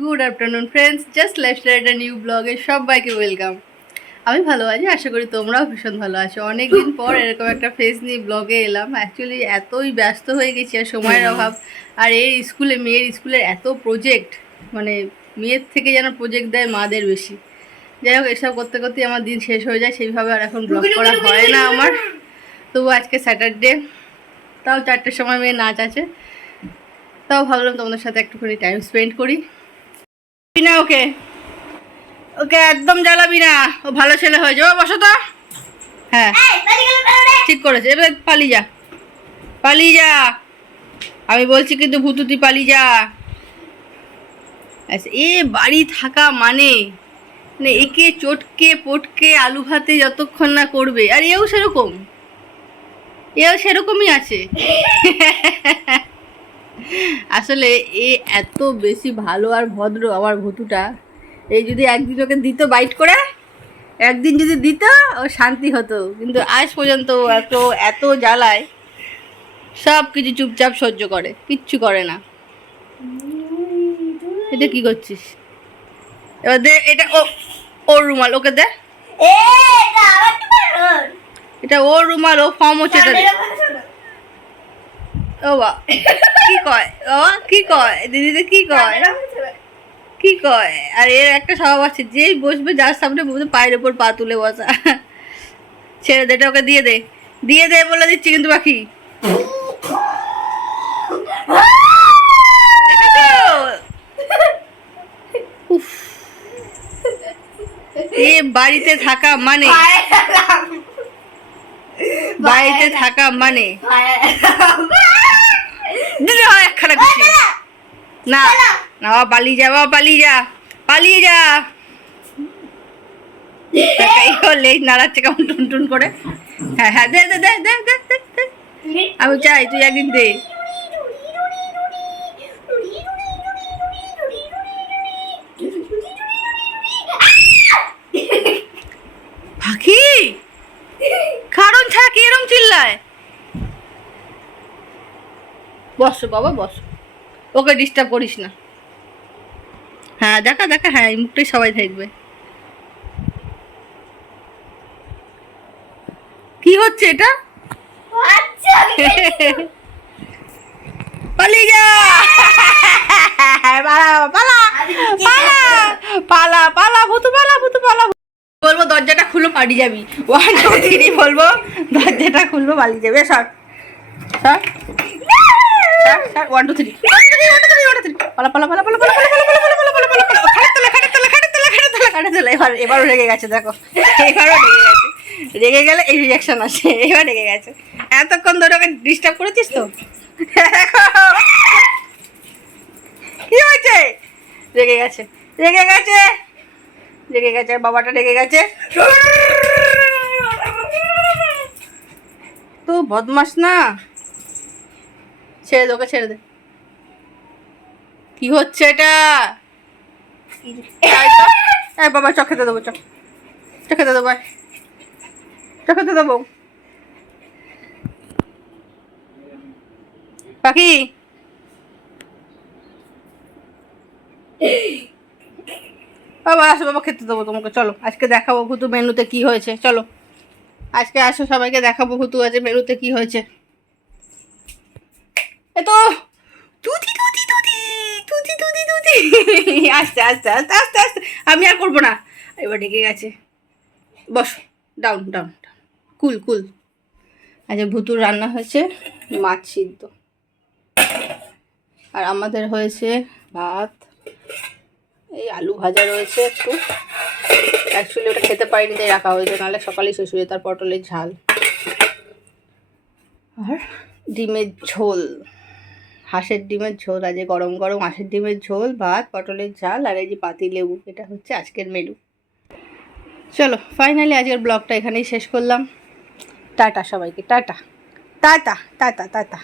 Good afternoon friends just lifestyle একটা new ব্লগে সবাইকে ওয়েলকাম আমি ভালো আছি আশা করি তোমরাও ভীষণ ভালো আছো। অনেক দিন পর এরকম একটা ফেস নিয়ে ব্লগে এলাম। অ্যাকচুয়ালি এতই ব্যস্ত হয়ে গেছি আর সময়ের অভাব। আর এর স্কুলে মেয়ের স্কুলের এত প্রজেক্ট মানে মেয়ের থেকে যেন প্রজেক্ট দেয় মাদের বেশি। যাই হোক এসব করতে করতে আমার দিন শেষ হয়ে যায়। সেইভাবে আর এখন ব্লগ করা হয় না আমার। তবু আজকে স্যাটারডে তাও চারটের সময় মেয়ে নাচ আছে। তাও ভাবলাম তোমাদের সাথে একটুখানি টাইম স্পেন্ড করি। না ওকে। ওকে একদম জ্বালাবি না ও ভালো ছেলে হয়েছে। ও বসো তো। হ্যাঁ। ঠিক করেছে। এবার পালিয়ে যা। পালিয়ে যা। আমি বলছি কিন্তু ভুতুতি পালিয়ে যা। আচ্ছা এ বাড়ি থাকা মানে? মানে একে চটকে পটকে আলু ভাতে যতক্ষণ না করবে। আর এও সেরকম। এও সেরকমই আছে। আসলে এ এত বেশি ভালো আর ভদ্র আমার ভুতুটা এই যদি একদিন ওকে দিত বাইট করে একদিন যদি দিত ও শান্তি হতো। কিন্তু আজ পর্যন্ত এত এত জ্বালায় সব কিছু চুপচাপ সহ্য করে কিচ্ছু করে না। এটা কি করছিস? এবার দে এটা ও ওর রুমাল ওকে দে। এটা ওর রুমাল ও ফর্ম হচ্ছে এটা। ও বা কি কয়? ও কি কয়? দিদিতে কি কয়? কি কয়? আর এর একটা স্বভাব আছে যেই বসবে যার সামনে পায়ের ওপর পা তুলে বসা। ছেড়ে দে ওকে দিয়ে দে। দিয়ে দে বলে দিচ্ছি কিন্তু? উফ। এ বাড়িতে থাকা মানে বাড়িতে থাকা মানে? একখানা খুশি। না না পালিয়ে যা বাবা পালিয়ে যা পালিয়ে যা। লেজ নাড়াচ্ছে কেমন টুন টুন করে। হ্যাঁ হ্যাঁ দে দে দে দে দে দে, দে। আমি চাই তুই একদিন দে। পাখি! কারণ ছাড়া কি এরম চিল্লায়। বসো বাবা বসো। ওকে ডিস্টার্ব করিস না। হ্যাঁ দেখা দেখা হ্যাঁ এই মুখটাই সবাই দেখবে। কি হচ্ছে এটা? পালিয়ে যা! পালা পালা পালা। পালা পালা ভুতু পালা ভুতু পালা বলব দরজাটা খুলো পালিয়ে যাবি ওয়ান টু থ্রি বলব দরজাটা খুলবো পালিয়ে যাবে সর সর ওয়ান টু থ্রি পালা পালা পালা পালা পালা পালা পালা পালা পালা পালা পালা পালা খাটে তোলা এবার এবারও রেগে গেছে দেখো এবারও রেগে গেছে রেগে গেলে এই রিয়াকশন আসে এবার রেগে গেছে এতক্ষণ ধরে ওকে ডিস্টার্ব করেছিস তো কি হয়েছে রেগে গেছে রেগে গেছে রেগে গেছে বাবাটা রেগে গেছে তো বদমাস না। ছেড়ে দে ওকে ছেড়ে দে। কি হচ্ছে এটা? এই বাবা খেতে দেবো চোখ। খেতে দেবো। চোখ খেতে দেবো। পাখি। বাবা আসো বাবা খেতে দেবো তোমাকে। চলো আজকে দেখাবো ভুতু মেনুতে কি হয়েছে। চলো। আজকে আসো, সবাইকে দেখাবো ভুতু আছে মেরুতে কি হয়েছে। এ তো তুতি তুতি তুতি তুতি তুতি তুতি আস্তে আস্তে আস্তে আস্তে আস্তে। আমি আর করব না। এবার ডেকে গেছে। Boss down down cool cool. আচ্ছা ভুতুর রান্না হয়েছে মাছ সিদ্ধ। আর আমাদের হয়েছে ভাত। এই আলু ভাজা রয়েছে একটু। অ্যাকচুয়ালি ওটা খেতে পারিনি, তাই রাখা হয়েছে। নাহলে সকালেই শেষ হয়ে যেত, আর পটলের ঝাল। আর ডিমের ঝোল। হাঁসের ডিমের ঝোল আছে গরম গরম হাঁসের ডিমের ঝোল, ভাত, পটলের ঝাল, আর এই যে পাতি লেবু, এটা হচ্ছে আজকের মেনু চলো ফাইনালি আজকের ব্লগটা এখানেই শেষ করলাম। টাটা সবাইকে, টাটা। Tata tata tata.